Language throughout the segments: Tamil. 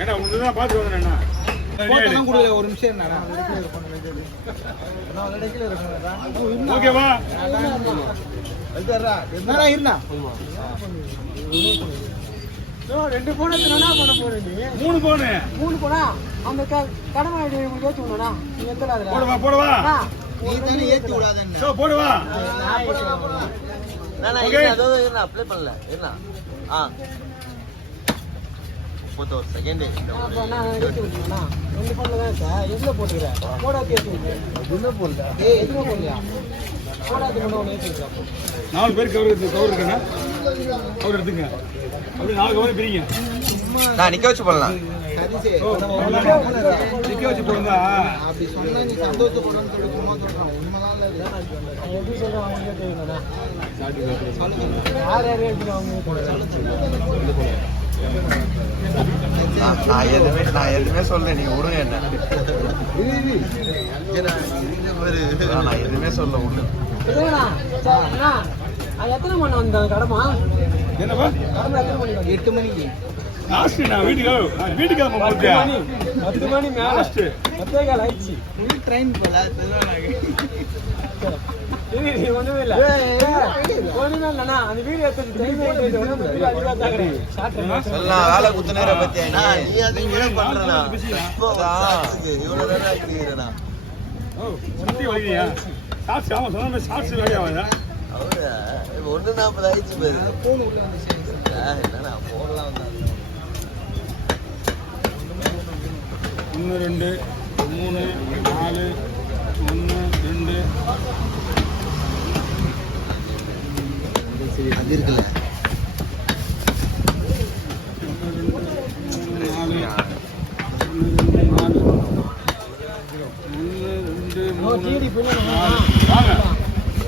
ஏன்னா ஒண்ணுதான் பார்த்து வந்தேன். ஒரு நிமிஷம் ஓகேவா? இருந்தா 2 போன பண்ண போறேன். 3 போனு 3 போனா அந்த கடமை உங்களுக்கு ஏற்றி விடணும். நீங்க எத்தனை போடுவா போடுவா நீ தானே ஏற்றி விடாதே. போடுவா அப்ளை பண்ணல என்ன 31 செகண்ட் எதுல போட்டுக்கிறேன் போடாது எதுல போடல எதுல போடலையா போடாது ஒன்று ஏற்றி 4 பேர் கவர் இருக்குண்ணா. கவர் எடுத்துங்க. அப்படி 4 கவர் பிரிங்க. நான் நிக்க வச்சு போடலாம். நிக்க வச்சு போடுங்க. அப்படி சொன்னா நீ சந்தோஷப்படணும்னு சொல்லி சும்மா சொல்றான். உண்மைதான் எப்படி சொல்றேன் அவங்க தெரியுங்களா? யார் யார் நான் எதுவுமே சொல்ல. நீங்க விடுங்க என்ன. நான் எதுவுமே சொல்ல விடு. எத்தனை மணி வந்த கடமா? என்னப்பா? 8 மணிக்கு. லாஸ்ட் நான் வீட்டுக்கு 10 மணி மேல 10 கால் ஆயிடுச்சு. ட்ரெயின் போல ஒண்ணுமே இல்ல. ஒண்ணுமே இல்லண்ணா. அந்த வீடியோ வேலை குத்து நேரம் பத்தியா நீ அதை பண்றா இவ்வளவு நேரம் ஆகிக்கிறா அவரு 1:40 ஆயிடுச்சு பேரு. என்னன்னா போடலாம் 1 2 3 4 1 2 அது இருக்குல்ல.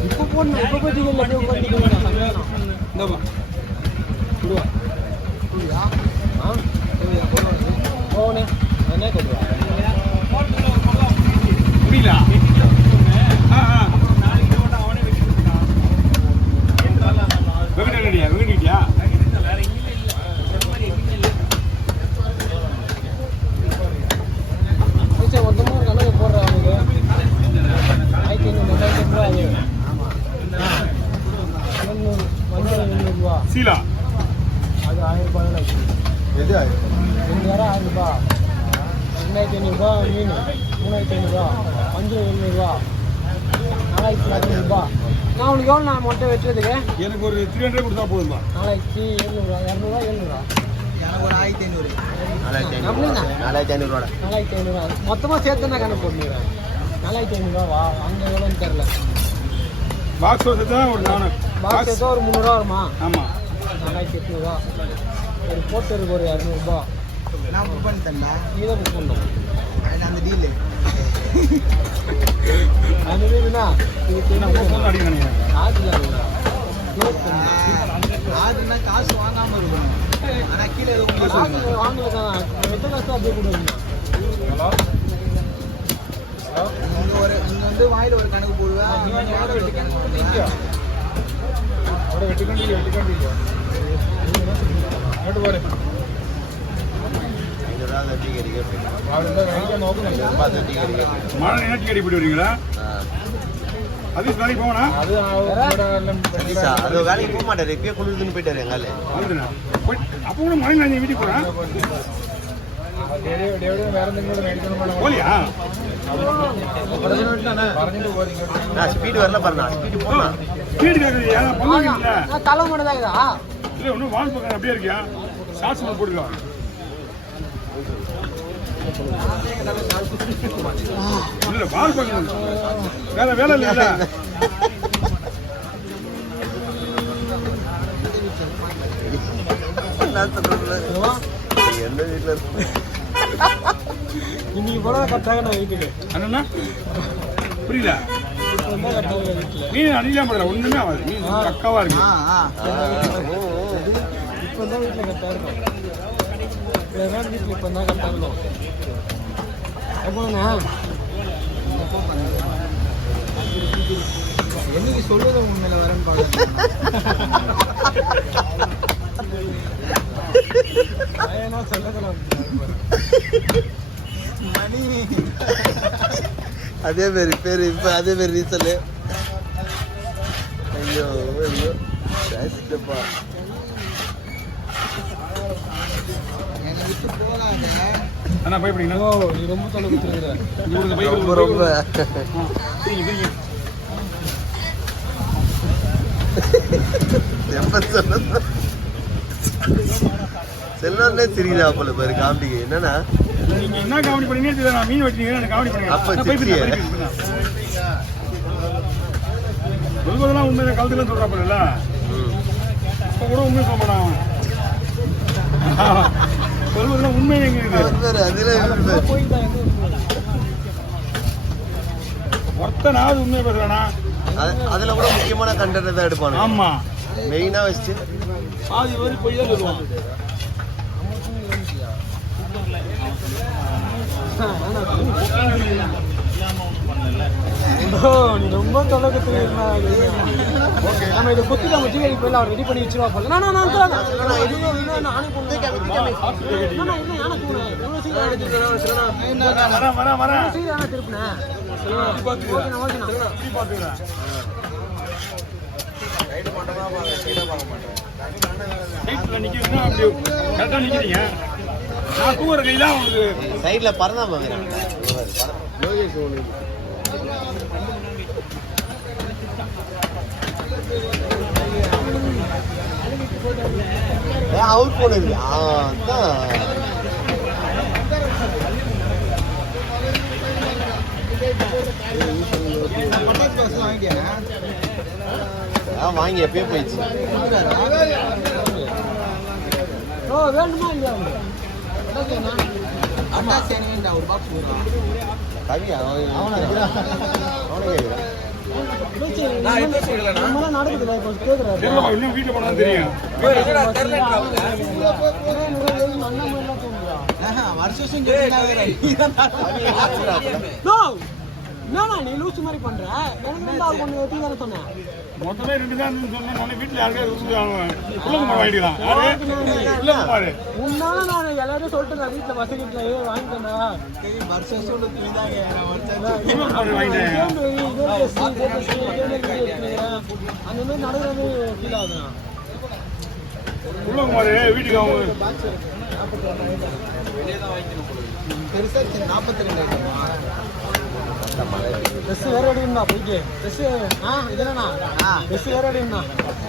இப்ப போடணும். இப்ப முடியல. வெங்கடியா மொத்தமா கணக்கு போடுறாங்க. 1500 ரூபா சீலா. அது 1000 ரூபாய். எது 1000 ரூபாய். 2500 ரூபா மீன். 3500 ரூபா. 5700 ரூபா. 4400 ரூபா. நான் உனக்கு எவ்வளோ நான் மொட்டை வெட்டுறதுக்கு? எனக்கு ஒரு 300 கொடுத்தா போதும்பா. 4700 ரூபா. 200 ரூபா 700 ரூபா. எனக்கு ஒரு 1500. 4500 ரூபா. 4500 ரூபா மொத்தமாக சேர்த்து நான் கணக்கு போட்டுக்கிறேன். 4500 ரூபா வா. அங்கே எவ்வளோன்னு தெரில. பாக்ஸ் வசதி ஒரு 4 பாக்ஸ் ஏதோ ஒரு 300 ரூபா வருமா? ஆமாம். 4800 ரூபா. ஒரு போட்டருக்கு ஒரு 200 ரூபா. நான் புக் பண்ணிட்டேன்டா. நீ தான் புக் பண்ணணும். அந்த டீலு அந்த டீலுனா ஆடுனா காசு வாங்காமல் இருக்கணும். ஆனால் கீழே வாங்கலாம். எத்தனை காசு அப்படியே கொடுங்க. நீங்க வாயில ஒரு கணக்கு போடுவேன். மழை நேற்று அடி போட்டு வரீங்களா? அது வேலைக்கு போனா அது வேலைக்கு போக மாட்டாரு. எப்பயே குளிர்துன்னு போயிட்டாரு எங்கால. அப்போ கூட மழை நான் வீட்டுக்கு போறேன். போலியா? ஸ்பீடு வரல பாருண்ணா. ஸ்பீடு போனா ஸ்பீடு கேட்குறீங்க. தலை மட்டும் தான் இல்லை ஒன்றும் வால் பக்கம் அப்படியே இருக்கியா? சாட்சி போட்டுக்கலாம். இல்ல வால் பக்கம் வேற வேலை இல்லைல்ல. எந்த வீட்டுல இன்னைக்கு போல கட்டாக நான் வீட்டுக்கு அண்ணா புரியல. மீன் அடிக்கலாம் போடல. ஒண்ணுமே ஆகாது. மீன் பக்காவா இருக்கு. இப்போ தான் வீட்டில் கரெக்டாக இருக்கும். வீட்டில் இப்போ தான் கரெக்டாக இருக்கும். எப்போண்ணா என்னைக்கு சொல்லுறது உண்மையில வரேன்னு பாருங்க. மணி அதே மாதிரி பேரு இப்ப அதே மாதிரி ரீசல். ஐயோ ஐயோ பேசிட்டப்பா. என்னை விட்டு போகாத. அண்ணா பயப்படுறீங்களா? நீ ரொம்ப தொலை கொடுத்துருக்குற. ரொம்ப ரொம்ப செல்லே தெரியுதா போல பாரு காமெடிக்கு. என்னன்னா நீங்க என்ன காமெடி பண்ணீங்கன்னு தெரியல. நான் மீன் வச்சிருக்கேன், எனக்கு காமெடி பண்ணுங்க. அப்ப சிரிச்சியே. சொல்வதெல்லாம் உண்மையை கலந்துலாம் சொல்றாப்புல. இப்ப கூட உண்மை சொல்ல மாட்டான். சொல்வதெல்லாம் உண்மை எங்க ஒருத்தனாவது உண்மையை பேசுறானா? அதுல கூட முக்கியமான கண்டென்ட் தான் எடுப்பாங்க. ஆமா, மெயினா வச்சு பாதி வரை போய் தான் சொல்லுவான். நீ ரொம்ப தொலை கொடுத்துருக்கா. நம்ம இதை குத்தி நம்ம ஜீவனி போயில அவர் ரெடி பண்ணி வச்சிருவா போல. நான் சைட்ல பறந்தா அவுட் போனது. வாங்கி எப்பயே போயிடுச்சு. வேணுமா இல்லையா? ஒரு பாக்ஸ் கவியா அவனை நடக்குதுல இப்போ கேக்குறாரு. இன்னும் வீட்டுல போனா தெரியும். நீ லூசு மாதிரி பண்ற. எனக்கு வந்து அவர் கொஞ்சம் வெட்டி தானே சொன்னேன். மொத்தமே 2 தான் சொன்னேன். வீட்டுல யாருக்காரு உன்னால நான் எல்லாரும் சொல்லிட்டு வீட்டுல வசதில வாங்கிட்டேன்னா அந்த மாதிரி நடக்கிறது ஃபீல் ஆகுதுண்ணா. வீட்டுக்கு அவங்க பெருசா 42 ட்ரெஸ் வேற எடுக்கணும்ண்ணா. போயிட்டு ட்ரெஸ் இதுலண்ணா ட்ரெஸ் வேற எடுக்கணும்ண்ணா.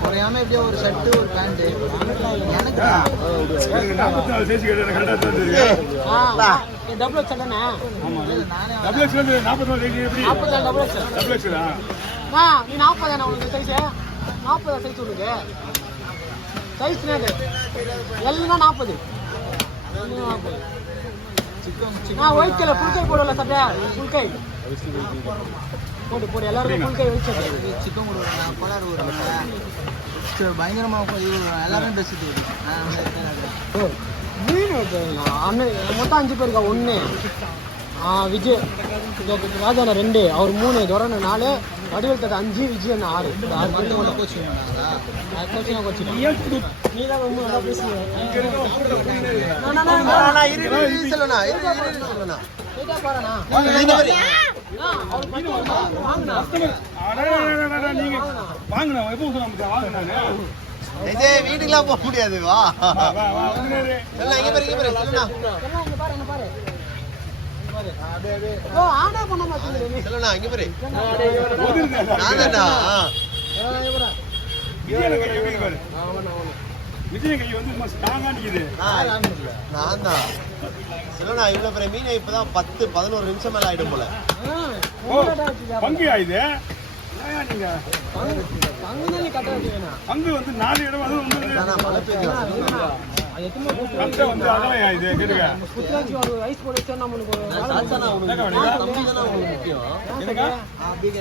ஒரு ஏமா எப்படியோ ஒரு ஷர்ட்டு ஒரு பேண்ட்டு எனக்கு டபுள் எக்ஸ் தானே. 44 டபுள் எக்ஸ். நீ 40 தானே உனக்கு சைஸு? 40 சைஸ் உனக்கு சைஸ் எல்லாம் 40. ஒயிட் கலர் ஃபுல் கை போடல சட்டை. ஃபுல் கை போட்டு போடு. எல்லாருக்கும் ஃபுல் கை வச்சு சிக்கன் கொடுக்குறேன். கொலார் கொடுக்குறேன். பயங்கரமாக எல்லாரும் ட்ரெஸ் மீன் அண்ணன் மொத்தம் 5 பேருக்கா. 1 விஜய் ராஜாண்ணா 2, அவர் 3, துரண்ண 4, வடிவேல் தாத்தா 5, விஜய் அண்ணா 6. 6 பேர் கோச்சிங் நீ தான் ரொம்ப நல்லா பேசுவீங்க. வீட்டுக்குலாம் போக முடியாது. வா விஜய் கை வந்து ஸ்ட்ராங்கா நிக்குது. நான் தான் சொல்லண்ணா இவ்வளவு பெரிய மீனை இப்பதான் 10-11 நிமிஷம் மேல ஆயிடும் போல. பங்கு ஆயுது. நீங்க பங்கு வந்து 4 இடம் அது வந்து அகலை ஆயுது. கேட்டுக்க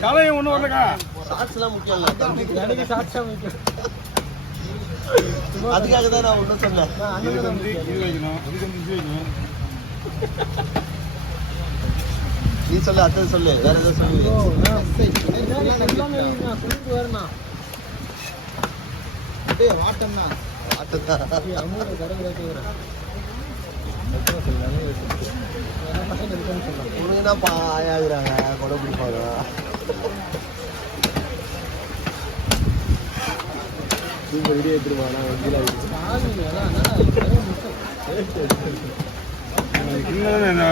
தலையை ஒண்ணு வரலக்கா. ஷார்ட்ஸ் எல்லாம் முக்கியம் இல்ல. அதுக்காக தான் நான் ஒன்றும் சொன்னேன். இது வைக்கணும், இது வைக்கணும். நீ சொல்லு அடுத்தது சொல்லு வேற ஏதாவது சொல்லு சொல்லிட்டு வரணும் அப்படியே வாட்டம்னா உனக்குன்னா பாயாகிறாங்க கொடை பிடிப்பாங்க வீடியோ எடுத்துருவாங்க என்ன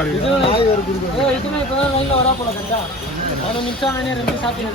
வரா போல கரெக்டா 2 நிமிஷம் 2 சாப்பிட்டு